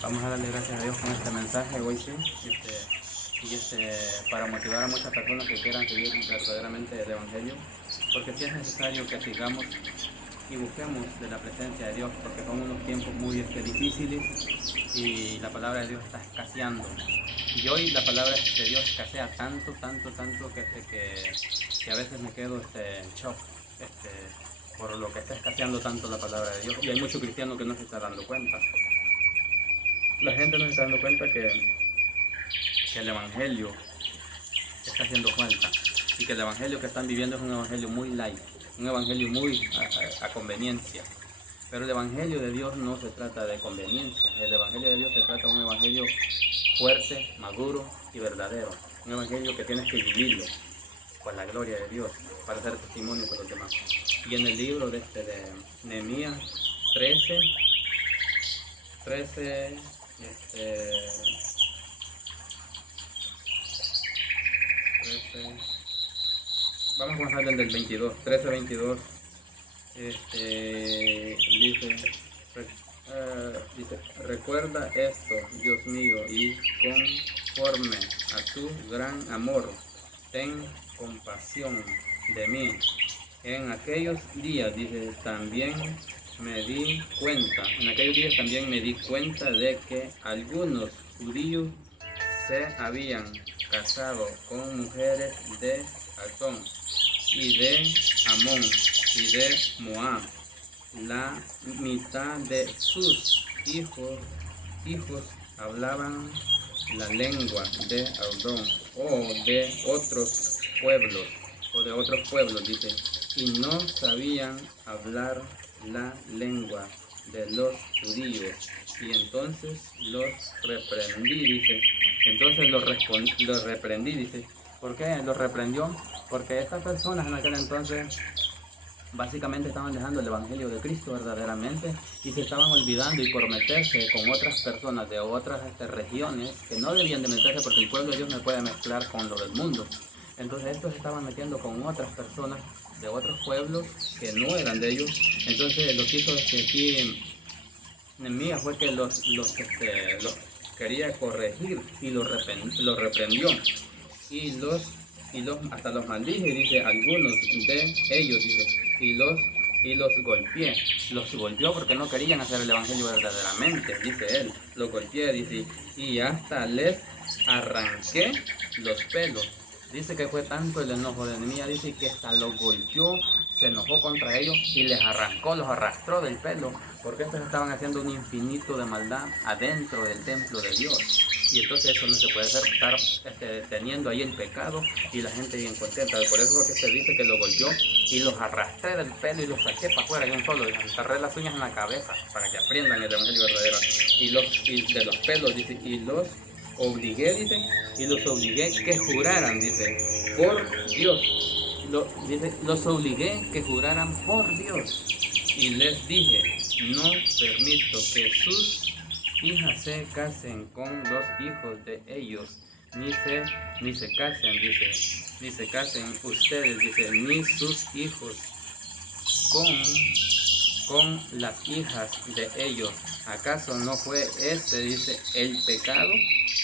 Vamos a darle gracias a Dios con este mensaje hoy sí, para motivar a muchas personas que quieran seguir verdaderamente el Evangelio, porque sí es necesario que sigamos y busquemos de la presencia de Dios, porque son unos tiempos muy difíciles y la palabra de Dios está escaseando. Y hoy la palabra de Dios escasea tanto, tanto, tanto que a veces me quedo en shock por lo que está escaseando tanto la palabra de Dios. Y hay muchos cristianos que no se están dando cuenta. La gente no se está dando cuenta que el Evangelio está haciendo falta y que el Evangelio que están viviendo es un Evangelio muy light, un Evangelio muy a conveniencia. Pero el Evangelio de Dios no se trata de conveniencia, el Evangelio de Dios se trata de un Evangelio fuerte, maduro y verdadero, un Evangelio que tienes que vivirlo por la gloria de Dios, para hacer testimonio para los demás. Y en el libro de Nehemías 13, 13, este, 13, vamos a comenzar desde el 22, 13, 22, dice, recuerda esto, Dios mío, y conforme a tu gran amor, ten compasión de mí. En aquellos días, dice, en aquellos días también me di cuenta de que algunos judíos se habían casado con mujeres de Atón y de Amón y de Moab. La mitad de sus hijos hablaban la lengua de Adón o de otros pueblos, dice, y no sabían hablar la lengua de los judíos. Y entonces los reprendí, dice. Los reprendí, dice. ¿Por qué los reprendió? Porque estas personas en aquel entonces básicamente estaban dejando el Evangelio de Cristo verdaderamente y se estaban olvidando y por meterse con otras personas de otras regiones que no debían de meterse porque el pueblo de Dios no puede mezclar con lo del mundo. Entonces estos se estaban metiendo con otras personas de otros pueblos que no eran de ellos. Entonces lo que hizo aquí Nehemías fue que los quería corregir y los reprendió y hasta los maldije, dice, algunos de ellos, dice, los golpeó porque no querían hacer el evangelio verdaderamente, dice él, los golpeé, dice, y hasta les arranqué los pelos. Dice que fue tanto el enojo de Nehemías, dice que hasta los golpeó, se enojó contra ellos y los arrastró del pelo, porque estos estaban haciendo un infinito de maldad adentro del templo de Dios. Y entonces eso no se puede hacer, estar teniendo ahí el pecado y la gente bien contenta. Por eso es que se dice que los golpeó y los arrastré del pelo y los saqué para afuera de un solo, les enterré las uñas en la cabeza para que aprendan el evangelio verdadero. Y de los pelos, dice, y los obligué, dice, y los obligué que juraran, dice, por Dios. Dice, los obligué que juraran por Dios. Y les dije, no permito que sus hijas se casen con los hijos de ellos, ni se casen, dice, ni se casen ustedes, dice, ni sus hijos con las hijas de ellos. ¿Acaso no fue ese, dice, el pecado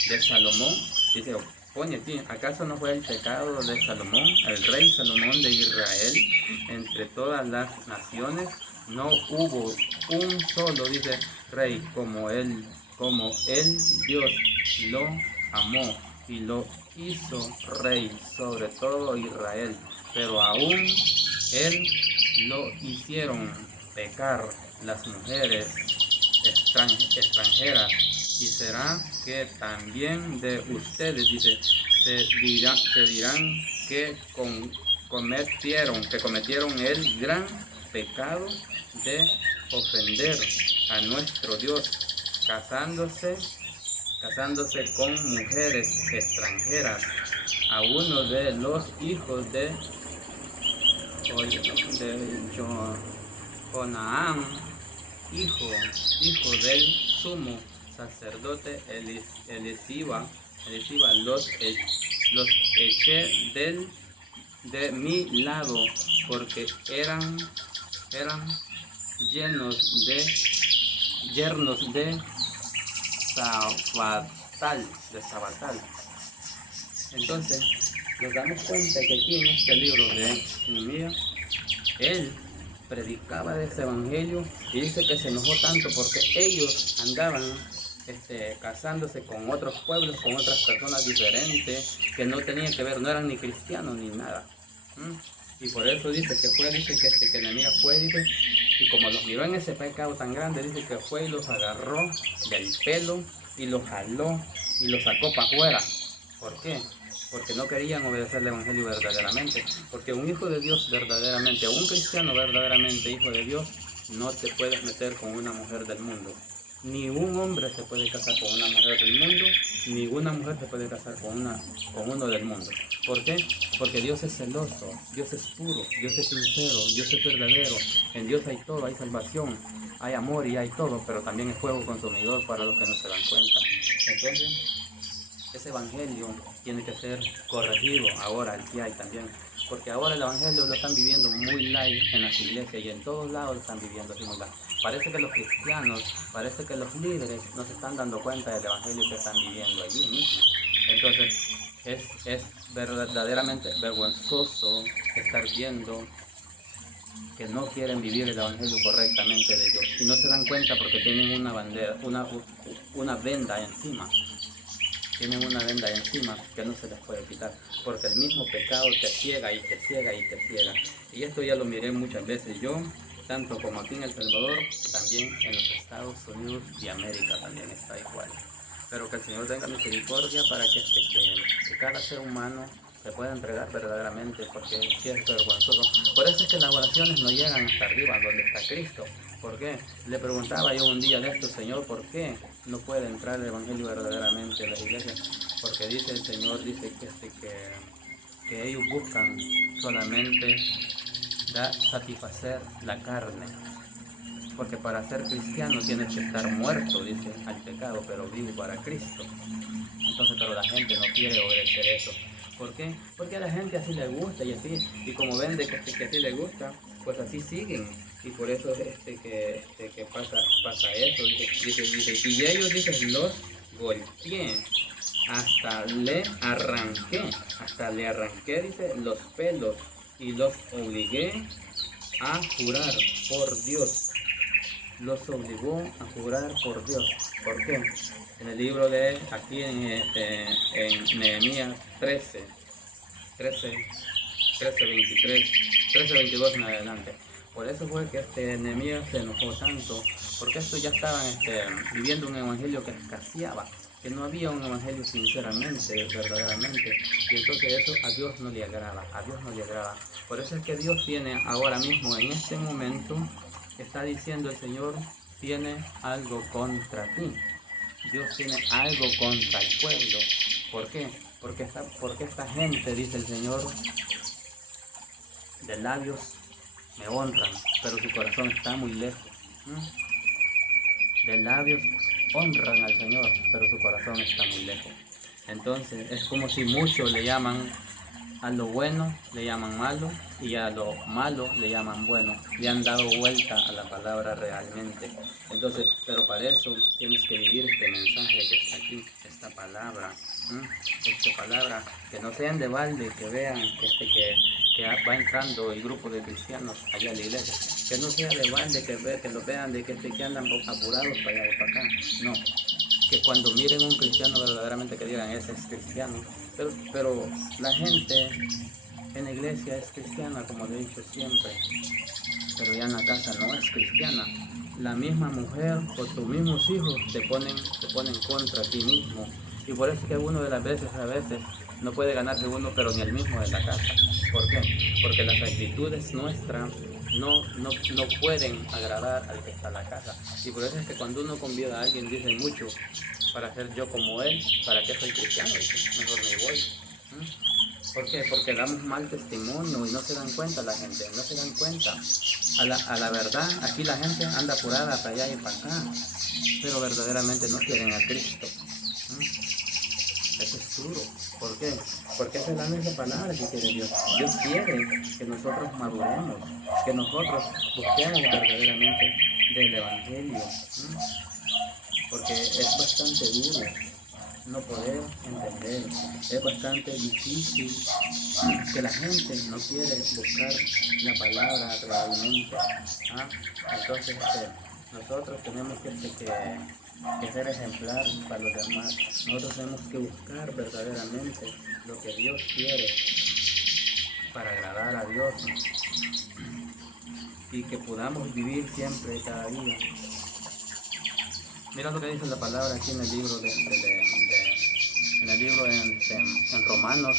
de Salomón? Dice, pone aquí, ¿acaso no fue el pecado de Salomón, el rey Salomón de Israel, entre todas las naciones? No hubo un solo, dice, rey como él Dios lo amó y lo hizo rey sobre todo Israel, pero aún él lo hicieron pecar las mujeres extranjeras, y será que también de ustedes, dice, te dirán que cometieron el gran pecado de ofender a nuestro Dios, casándose con mujeres extranjeras. A uno de los hijos de Jonaán, hijo del sumo sacerdote Elisiba, los eché de mi lado, porque eran llenos de yernos de Sabatal. Entonces, nos damos cuenta que aquí en este libro de Nehemías, él predicaba de ese evangelio y dice que se enojó tanto porque ellos andaban casándose con otros pueblos, con otras personas diferentes, que no tenían que ver, no eran ni cristianos ni nada. Y por eso dice que Nehemías fue, dice, y como los miró en ese pecado tan grande, dice que fue y los agarró del pelo y los jaló y los sacó para afuera. ¿Por qué? Porque no querían obedecer el evangelio verdaderamente. Porque un hijo de Dios verdaderamente, un cristiano verdaderamente hijo de Dios, no te puedes meter con una mujer del mundo. Ni un hombre se puede casar con una mujer del mundo, ni una mujer se puede casar con uno del mundo. ¿Por qué? Porque Dios es celoso, Dios es puro, Dios es sincero, Dios es verdadero. En Dios hay todo, hay salvación, hay amor y hay todo, pero también es fuego consumidor para los que no se dan cuenta. Entonces, ese evangelio tiene que ser corregido ahora, el que hay también. Porque ahora el evangelio lo están viviendo muy light en las iglesias y en todos lados lo están viviendo así muy light. Parece que los cristianos, parece que los líderes no se están dando cuenta del evangelio que están viviendo allí mismo. Entonces, es verdaderamente vergonzoso estar viendo que no quieren vivir el evangelio correctamente de Dios y no se dan cuenta porque tienen una bandera, una venda encima. Tienen una venda encima que no se les puede quitar, porque el mismo pecado te ciega y te ciega y te ciega. Y esto ya lo miré muchas veces yo, tanto como aquí en El Salvador, también en los Estados Unidos y América también está igual. Pero que el Señor tenga misericordia para que cada ser humano se pueda entregar verdaderamente, porque sí es vergonzoso. Por eso es que las oraciones no llegan hasta arriba, donde está Cristo. ¿Por qué? Le preguntaba yo un día de esto, Señor, ¿por qué no puede entrar el Evangelio verdaderamente en las iglesias? Porque dice el Señor, dice que ellos buscan solamente satisfacer la carne. Porque para ser cristiano tienes que estar muerto, dice, al pecado, pero vivo para Cristo. Entonces, pero la gente no quiere obedecer eso. ¿Por qué? Porque a la gente así le gusta y así, y como ven de que así le gusta, pues así siguen. Y por eso es que pasa eso. Dice, y ellos dicen, los golpeé, hasta le arranqué, dice, los pelos y los obligué a jurar por Dios. Los obligó a jurar por Dios. ¿Por qué? En el libro de, aquí en Nehemías 13, 23, 13, 22 en adelante. Por eso fue que Nehemías se enojó tanto, porque estos ya estaban viviendo un evangelio que escaseaba, que no había un evangelio sinceramente, verdaderamente, y entonces eso a Dios no le agrada, a Dios no le agrada. Por eso es que Dios tiene ahora mismo, en este momento, está diciendo el Señor, tiene algo contra ti. Dios tiene algo contra el pueblo. ¿Por qué? Porque esta gente, dice el Señor, de labios me honran, pero su corazón está muy lejos. De labios honran al Señor, pero su corazón está muy lejos. Entonces es como si muchos le llaman a lo bueno, le llaman malo, y a lo malo le llaman bueno. Le han dado vuelta a la palabra realmente. Entonces, pero para eso tienes que vivir este mensaje que está aquí, esta palabra. Esta palabra, que no sean de balde, que vean que va entrando el grupo de cristianos allá a la iglesia, que no sea de balde, que lo vean de que andan apurados para allá y para acá. No, que cuando miren a un cristiano verdaderamente que digan, ese es cristiano. Pero la gente en la iglesia es cristiana, como le he dicho siempre, pero ya en la casa no es cristiana. La misma mujer o tus mismos hijos te ponen contra ti mismo. Y por eso es que uno de las veces, a veces, no puede ganarse uno, pero ni el mismo de la casa. ¿Por qué? Porque las actitudes nuestras no pueden agradar al que está en la casa. Y por eso es que cuando uno convida a alguien, dice mucho, para ser yo como él, ¿para qué soy cristiano? Dice, mejor me voy. ¿Por qué? Porque damos mal testimonio y no se dan cuenta la gente, no se dan cuenta. A la verdad, aquí la gente anda apurada para allá y para acá, pero verdaderamente no quieren a Cristo. Eso es duro. ¿Por qué? Porque esa es la misma palabra que quiere Dios. Dios quiere que nosotros maduremos, que nosotros busquemos verdaderamente del Evangelio. porque es bastante duro no poder entender, es bastante difícil que la gente no quiere buscar la palabra realmente. ¿Ah? Entonces nosotros tenemos que ser ejemplar para los demás. Nosotros tenemos que buscar verdaderamente lo que Dios quiere para agradar a Dios y que podamos vivir siempre cada día. Mira lo que dice la palabra aquí en el libro en el libro en Romanos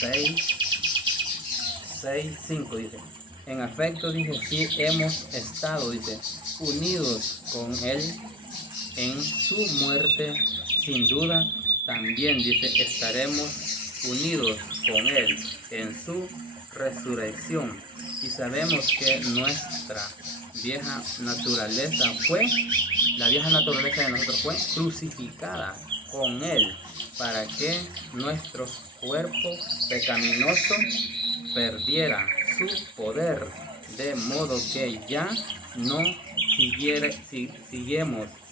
6:5 dice, en afecto dice, sí hemos estado, dice, unidos con Él en su muerte, sin duda también, dice, estaremos unidos con Él en su resurrección. Y sabemos que nuestra vieja naturaleza la vieja naturaleza de nosotros fue crucificada con Él para que nuestro cuerpo pecaminoso perdiera su poder, de modo que ya no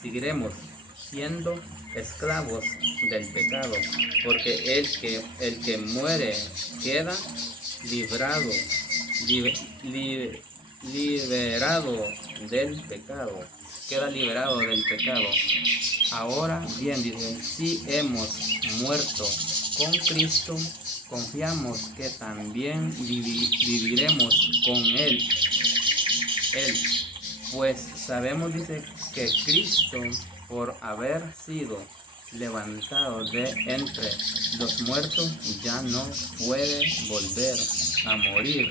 seguiremos siendo esclavos del pecado, porque el que muere queda librado, liberado del pecado, queda liberado del pecado. Ahora bien, dice, si hemos muerto con Cristo, confiamos que también viviremos con Él. Pues sabemos, dice, que Cristo, por haber sido levantado de entre los muertos, ya no puede volver a morir.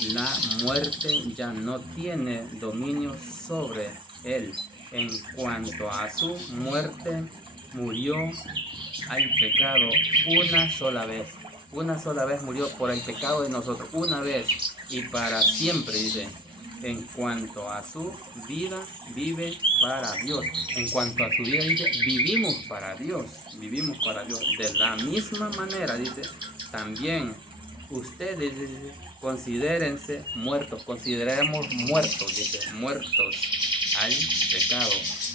La muerte ya no tiene dominio sobre Él. En cuanto a su muerte, murió al pecado una sola vez murió por el pecado de nosotros, una vez y para siempre, dice. En cuanto a su vida, vive para Dios. En cuanto a su vida, dice, vivimos para Dios. De la misma manera, dice, también ustedes, dice, consideremos muertos, dice, muertos al pecado,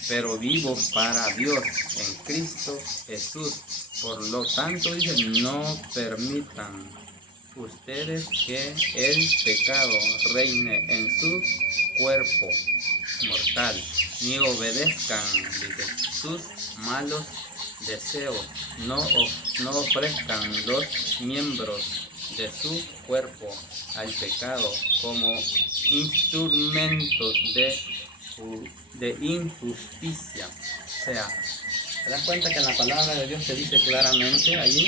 pero vivos para Dios en Cristo Jesús. Por lo tanto, dice, no permitan ustedes que el pecado reine en su cuerpo mortal, ni obedezcan, dice, sus malos deseos, no ofrezcan los miembros de su cuerpo al pecado como instrumentos de injusticia. O sea, ¿te das cuenta que en la palabra de Dios te dice claramente allí,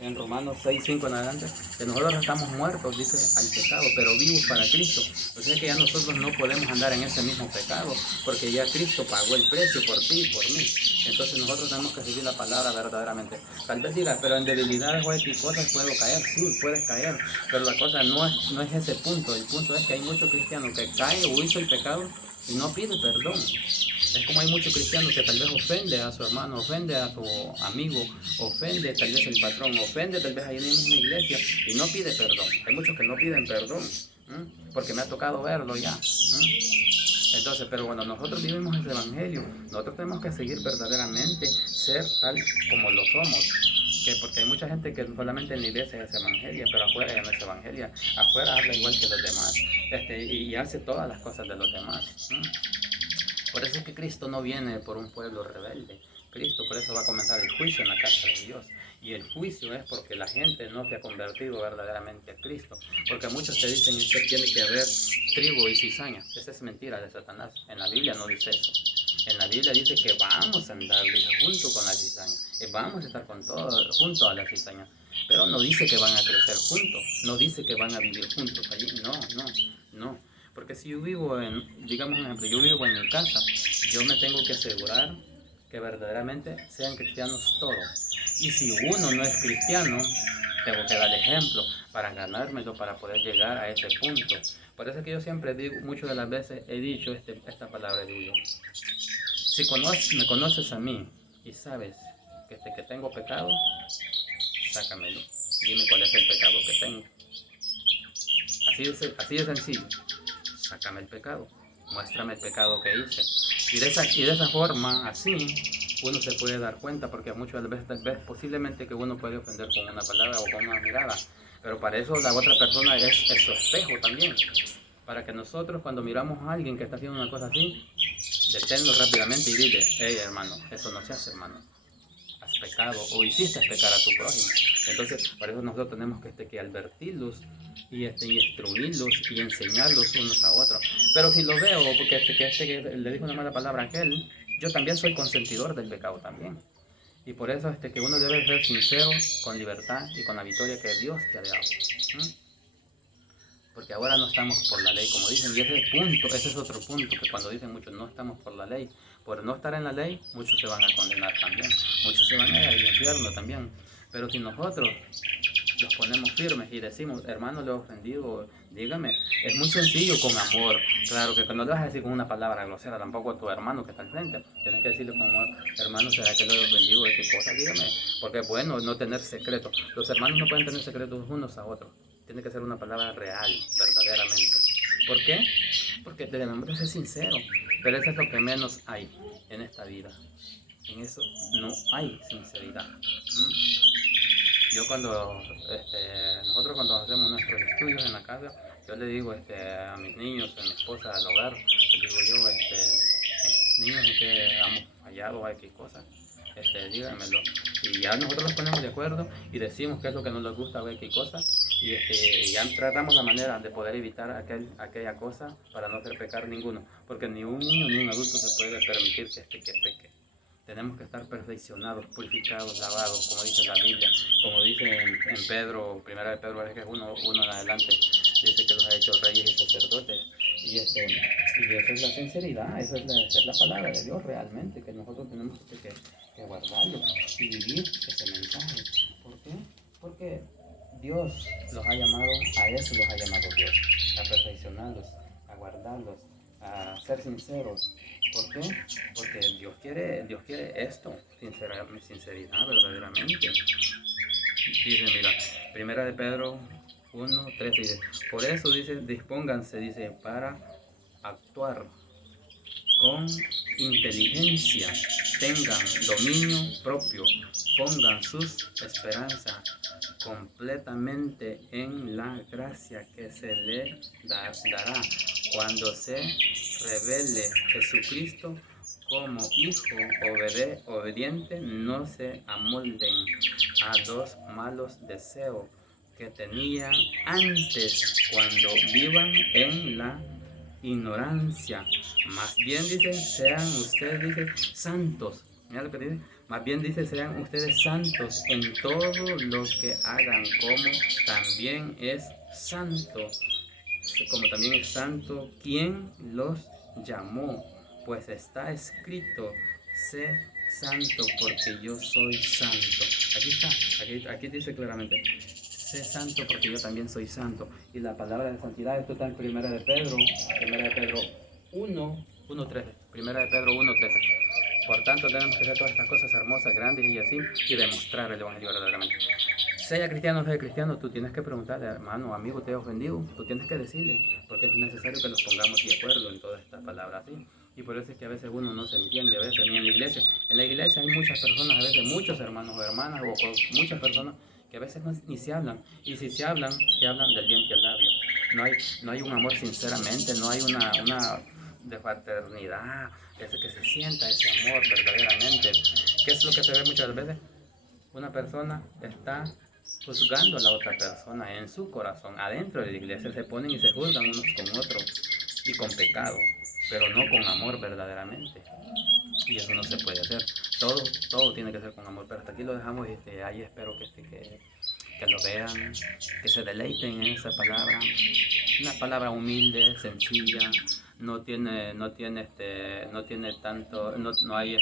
en Romanos 6:5 en adelante, que nosotros estamos muertos, dice, al pecado, pero vivos para Cristo? O sea que ya nosotros no podemos andar en ese mismo pecado, porque ya Cristo pagó el precio por ti y por mí. Entonces nosotros tenemos que seguir la palabra verdaderamente. Tal vez digas, pero en debilidades o X cosas puedo caer. Sí, puedes caer, pero la cosa no es ese punto. El punto es que hay muchos cristianos que caen o hizo el pecado y no pide perdón. Es como hay muchos cristianos que tal vez ofende a su hermano, ofende a su amigo, ofende tal vez el patrón, ofende tal vez ahí en la misma iglesia y no pide perdón. Hay muchos que no piden perdón, porque me ha tocado verlo ya. Entonces, pero cuando nosotros vivimos ese evangelio, nosotros tenemos que seguir verdaderamente, ser tal como lo somos. Porque hay mucha gente que solamente en la iglesia es evangelia, pero afuera ya no es evangelia. Afuera habla igual que los demás, y hace todas las cosas de los demás. Por eso es que Cristo no viene por un pueblo rebelde. Cristo por eso va a comenzar el juicio en la casa de Dios. Y el juicio es porque la gente no se ha convertido verdaderamente a Cristo. Porque muchos te dicen que tiene que haber trigo y cizaña. Esa es mentira de Satanás. En la Biblia no dice eso. En la Biblia dice que vamos a andar junto con la cizaña. Vamos a estar con todo, junto a la cizaña. Pero no dice que van a crecer juntos. No dice que van a vivir juntos allí. No. Porque si yo vivo digamos un ejemplo, yo vivo en mi casa, yo me tengo que asegurar que verdaderamente sean cristianos todos. Y si uno no es cristiano, tengo que dar ejemplo para ganármelo, para poder llegar a ese punto. Por eso es que yo siempre digo, muchas de las veces he dicho esta palabra, digo yo, si me conoces a mí y sabes que tengo pecado, sácamelo. Dime cuál es el pecado que tengo. Así de sencillo. Sácame el pecado, muéstrame el pecado que hice. Y de esa forma, así, uno se puede dar cuenta, porque muchas veces tal vez posiblemente que uno puede ofender con una palabra o con una mirada, pero para eso la otra persona es su espejo también, para que nosotros cuando miramos a alguien que está haciendo una cosa así, deténlo rápidamente y dile, hey hermano, eso no se hace, hermano, has pecado o hiciste pecar a tu prójimo. Entonces, para eso nosotros tenemos que advertirlos y instruirlos y enseñarlos unos a otros. Pero si lo veo, porque que le dijo una mala palabra a aquel, yo también soy consentidor del pecado también. Y por eso que uno debe ser sincero, con libertad y con la victoria que Dios te ha dado. Porque ahora no estamos por la ley, como dicen, y ese es otro punto, que cuando dicen muchos no estamos por la ley, por no estar en la ley, muchos se van a condenar también, muchos se van a ir al infierno también. Pero si nosotros los ponemos firmes y decimos, hermano, le he ofendido, dígame, es muy sencillo, con amor. Claro que no le vas a decir con una palabra grosera tampoco a tu hermano que está al frente, tienes que decirle con amor, hermano, ¿será que lo he ofendido de qué cosa? Dígame, porque es bueno no tener secretos. Los hermanos no pueden tener secretos unos a otros. Tiene que ser una palabra real, verdaderamente. ¿Por qué? Porque debemos ser sinceros. Pero eso es lo que menos hay en esta vida. En eso no hay sinceridad. Yo nosotros cuando hacemos nuestros estudios en la casa, yo le digo a mis niños, a mi esposa, al hogar, le digo yo, niños, ¿en qué hemos fallado? ¿Hay qué cosas? Díganmelo. Y ya nosotros nos ponemos de acuerdo y decimos qué es lo que no nos gusta, ver qué cosa. Y ya tratamos la manera de poder evitar aquella cosa para no hacer pecar ninguno. Porque ni un niño ni un adulto se puede permitir que peque. Tenemos que estar perfeccionados, purificados, lavados, como dice la Biblia, como dice en Pedro, primera de Pedro, que es uno en adelante, dice que los ha hecho reyes y sacerdotes. Y esa es la sinceridad, esa es la palabra de Dios realmente, que nosotros tenemos que guardarlo y vivir ese mensaje. ¿Por qué? Porque Dios los ha llamado, a eso los ha llamado Dios, a perfeccionarlos, a guardarlos, a ser sinceros. ¿Por qué? Porque Dios quiere esto, sinceridad verdaderamente. Dice, mira, primera de Pedro 1:13 dice, por eso dice, dispónganse, dice, para actuar con inteligencia, tengan dominio propio, pongan sus esperanzas completamente en la gracia que se le dará cuando se revele Jesucristo como hijo obediente. No se amolden a los malos deseos que tenían antes cuando vivan en la ignorancia. Más bien dice, sean ustedes, dice, santos. Mira lo que dice. Más bien dice, sean ustedes santos en todo lo que hagan, como también es santo quien los llamó. Pues está escrito, sé santo porque yo soy santo. Aquí está, aquí dice claramente, sé santo porque yo también soy santo. Y la palabra de santidad, esto está en primera de Pedro 1:13. Primera de Pedro 1:13. Por tanto, tenemos que hacer todas estas cosas hermosas, grandes y así, y demostrar el Evangelio verdaderamente. Sea cristiano o sea cristiano, tú tienes que preguntarle, hermano, amigo, te he ofendido. Tú tienes que decirle, porque es necesario que nos pongamos de acuerdo en todas estas palabras así. Y por eso es que a veces uno no se entiende, a veces ni en la iglesia. En la iglesia hay muchas personas, a veces muchos hermanos o hermanas, o muchas personas que a veces ni se hablan. Y si se hablan del diente al labio. No hay un amor sinceramente, no hay una de fraternidad, ese que se sienta ese amor verdaderamente. ¿Qué es lo que se ve muchas veces? Una persona está juzgando a la otra persona en su corazón. Adentro de la iglesia se ponen y se juzgan unos con otros y con pecado, pero no con amor verdaderamente. Y eso no se puede hacer. Todo tiene que ser con amor. Pero hasta aquí lo dejamos y ahí espero que lo vean, que se deleiten en esa palabra. Una palabra humilde, sencilla, no tiene tanto, no hay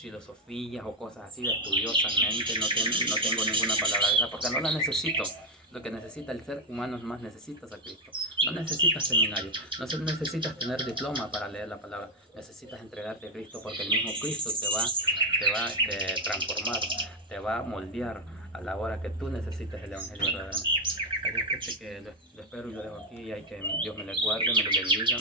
filosofías o cosas así de estudiosamente, no tengo ninguna palabra de esa porque no la necesito. Lo que necesita el ser humano es más, necesitas a Cristo. No necesitas seminario, no necesitas tener diploma para leer la palabra, necesitas entregarte a Cristo porque el mismo Cristo te va a transformar, te va a moldear a la hora que tú necesites el Evangelio verdaderamente. Así es que lo espero y lo dejo aquí y hay que Dios me le guarde, me lo bendiga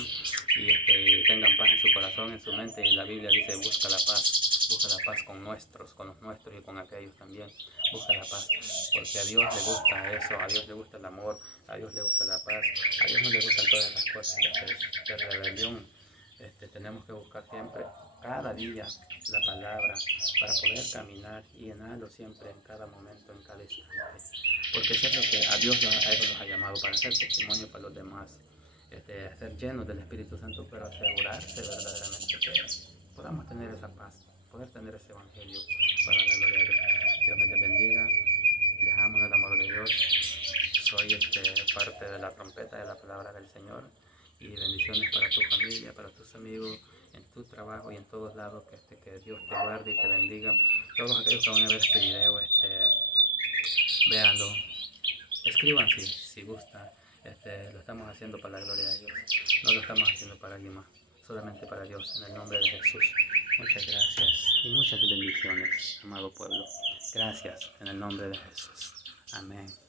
y tengan paz en su corazón, en su mente. Y la Biblia dice, busca la paz con los nuestros y con aquellos también. Busca la paz, porque a Dios le gusta eso, a Dios le gusta el amor, a Dios le gusta la paz, a Dios no le gustan todas las cosas de rebelión. Tenemos que buscar siempre, cada día, la palabra para poder caminar y llenarlo siempre en cada momento, en cada instante. Porque eso es lo que a Dios a Él nos ha llamado, para ser testimonio para los demás. Ser llenos del Espíritu Santo, pero asegurarse verdaderamente que podamos tener esa paz, poder tener ese evangelio para la gloria de Dios. Dios me les bendiga, les amo en el amor de Dios. Soy parte de la trompeta de la palabra del Señor, y bendiciones para tu familia, para tus amigos, en tu trabajo y en todos lados. Que Dios te guarde y te bendiga. Todos aquellos que van a ver este video, véanlo, escriban si gusta. Lo estamos haciendo para la gloria de Dios, no lo estamos haciendo para alguien más, solamente para Dios, en el nombre de Jesús. Muchas gracias y muchas bendiciones, amado pueblo. Gracias en el nombre de Jesús. Amén.